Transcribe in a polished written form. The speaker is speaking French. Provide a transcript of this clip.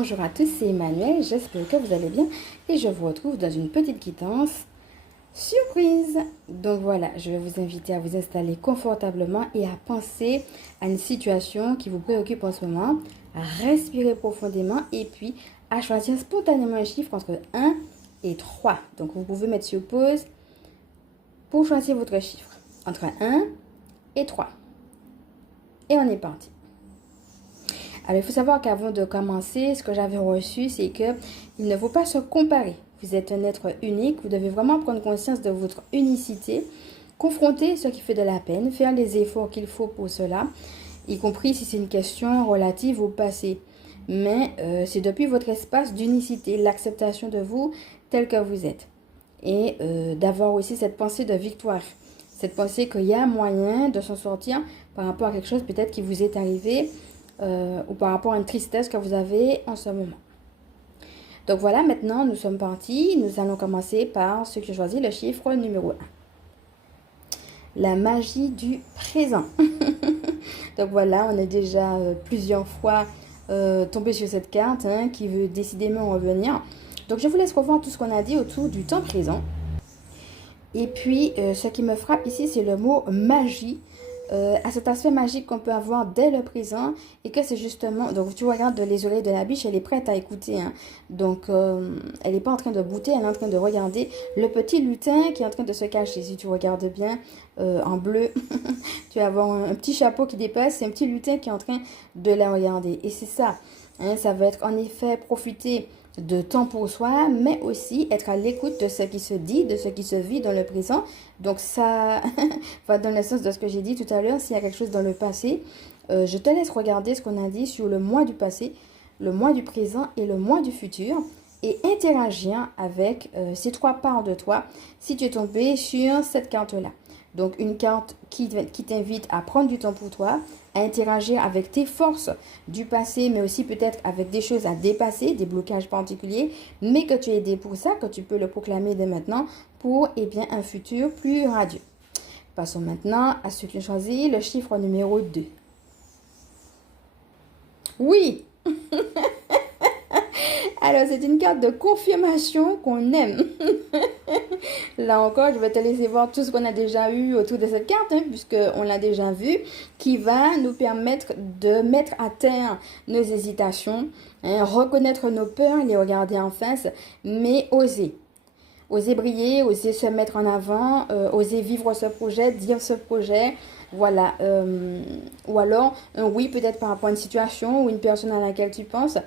Bonjour à tous, c'est Emmanuel, j'espère que vous allez bien et je vous retrouve dans une petite quittance surprise. Donc voilà, je vais vous inviter à vous installer confortablement et à penser à une situation qui vous préoccupe en ce moment, à respirer profondément et puis à choisir spontanément un chiffre entre 1 et 3. Donc vous pouvez mettre sur pause pour choisir votre chiffre entre 1 et 3. Et on est parti. Alors, il faut savoir qu'avant de commencer, ce que j'avais reçu, c'est que il ne faut pas se comparer. Vous êtes un être unique, vous devez vraiment prendre conscience de votre unicité, confronter ce qui fait de la peine, faire les efforts qu'il faut pour cela, y compris si c'est une question relative au passé. Mais c'est depuis votre espace d'unicité, l'acceptation de vous tel que vous êtes. Et d'avoir aussi cette pensée de victoire. Cette pensée qu'il y a moyen de s'en sortir par rapport à quelque chose peut-être qui vous est arrivé ou par rapport à une tristesse que vous avez en ce moment. Donc voilà, maintenant nous sommes partis. Nous allons commencer par ce que j'ai choisi, le chiffre numéro 1. La magie du présent. Donc voilà, on est déjà plusieurs fois tombé sur cette carte qui veut décidément revenir. Donc je vous laisse revoir tout ce qu'on a dit autour du temps présent. Et puis, ce qui me frappe ici, c'est le mot magie. À cet aspect magique qu'on peut avoir dès le présent et que c'est justement, donc tu regardes les oreilles de la biche, elle est prête à écouter, hein. Donc elle n'est pas en train de bouter, elle est en train de regarder le petit lutin qui est en train de se cacher. Si tu regardes bien en bleu, tu vas avoir un petit chapeau qui dépasse, c'est un petit lutin qui est en train de la regarder. Et c'est ça, hein, ça va être en effet profiter de temps pour soi, mais aussi être à l'écoute de ce qui se dit, de ce qui se vit dans le présent. Donc ça va dans le sens de ce que j'ai dit tout à l'heure. S'il y a quelque chose dans le passé, je te laisse regarder ce qu'on a dit sur le mois du passé, le mois du présent et le mois du futur et interagir avec ces trois parts de toi si tu es tombé sur cette carte-là. Donc une carte qui t'invite à prendre du temps pour toi, à interagir avec tes forces du passé, mais aussi peut-être avec des choses à dépasser, des blocages particuliers, mais que tu es aidé pour ça, que tu peux le proclamer dès maintenant pour un futur plus radieux. Passons maintenant à ce que tu as choisi, le chiffre numéro 2. Oui! Alors, c'est une carte de confirmation qu'on aime. Là encore, je vais te laisser voir tout ce qu'on a déjà eu autour de cette carte, puisqu'on l'a déjà vu, qui va nous permettre de mettre à terre nos hésitations, reconnaître nos peurs, les regarder en face, mais oser. Oser briller, oser se mettre en avant, oser vivre ce projet, dire ce projet. Voilà. Ou alors, un oui peut-être par rapport à une situation ou une personne à laquelle tu penses.